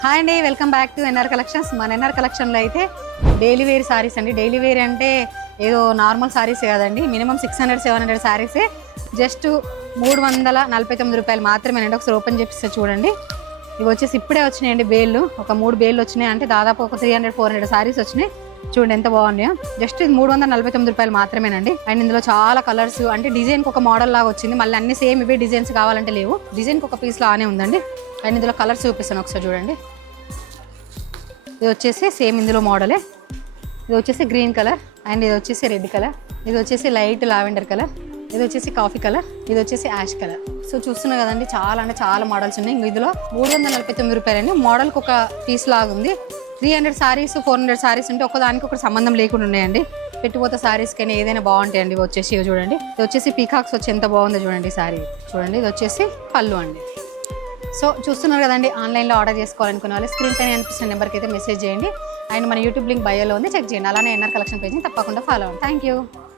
Hi అండి, welcome back to NR collections. మన NR కలెక్షన్లో అయితే డైలీ వేర్ సారీస్ అండి. డైలీ వేర్ అంటే ఏదో నార్మల్ సారీస్ కాదండి, మినిమం 600-700 సారీసే జస్ట్ 349 రూపాయలు మాత్రమేనండి. ఒకసారి ఓపెన్ చేపిస్తే చూడండి. ఇవి వచ్చేసి ఇప్పుడే వచ్చినాయండి బేళ్ళు, ఒక 3 బేళ్ళు వచ్చినాయి. అంటే దాదాపు ఒక 300-400 సారీస్ వచ్చినాయి. చూడండి ఎంత బాగున్నాయో. జస్ట్ ఇది 349 రూపాయలు మాత్రమేనండి. అండ్ ఇందులో చాలా కలర్స్, అంటే డిజైన్కి ఒక మోడల్ లాగా వచ్చింది. మళ్ళీ అన్ని సేమ్ ఇవే డిజైన్స్ కావాలంటే లేవు, డిజైన్కి ఒక పీస్ లానే ఉందండి. అండ్ ఇందులో కలర్స్ చూపిస్తాను ఒకసారి చూడండి. ఇది వచ్చేసి సేమ్ ఇందులో మోడలే. ఇది వచ్చేసి గ్రీన్ కలర్, అండ్ ఇది వచ్చేసి రెడ్ కలర్, ఇది వచ్చేసి లైట్ లావెండర్ కలర్, ఇది వచ్చేసి కాఫీ కలర్, ఇది వచ్చేసి యాష్ కలర్. సో చూస్తున్నా కదండి, చాలా అంటే చాలా మోడల్స్ ఉన్నాయి. ఇందులో 349 రూపాయలండి. మోడల్కి ఒక పీస్ లాగా ఉంది. 300 సారీస్ 400 సారీస్ ఉంటే ఒకదానికి ఒక సంబంధం లేకుండా ఉన్నాయండి. పెట్టిపోతే సారీస్ కానీ ఏదైనా బాగుంటాయండి. ఇవి వచ్చేసి చూడండి, ఇది వచ్చేసి పీకాక్స్ వచ్చి ఎంత బాగుందో చూడండి సారీ. చూడండి, ఇది వచ్చేసి పళ్ళు అండి. సో చూస్తున్నారు కదండి, ఆన్లైన్లో ఆర్డర్ చేసుకోవాలనుకునే వాళ్ళు స్క్రీన్ పైన అనిపిస్తున్న నెంబర్కి అయితే మెసేజ్ చేయండి. అండ్ మన యూట్యూబ్ లింక్ బయోలో ఉంది, చెక్ చేయండి. అలానే ఎన్ఆర్ కలెక్షన్ పేజ్ని తప్పకుండా ఫాలో అవ్వండి. Thank you.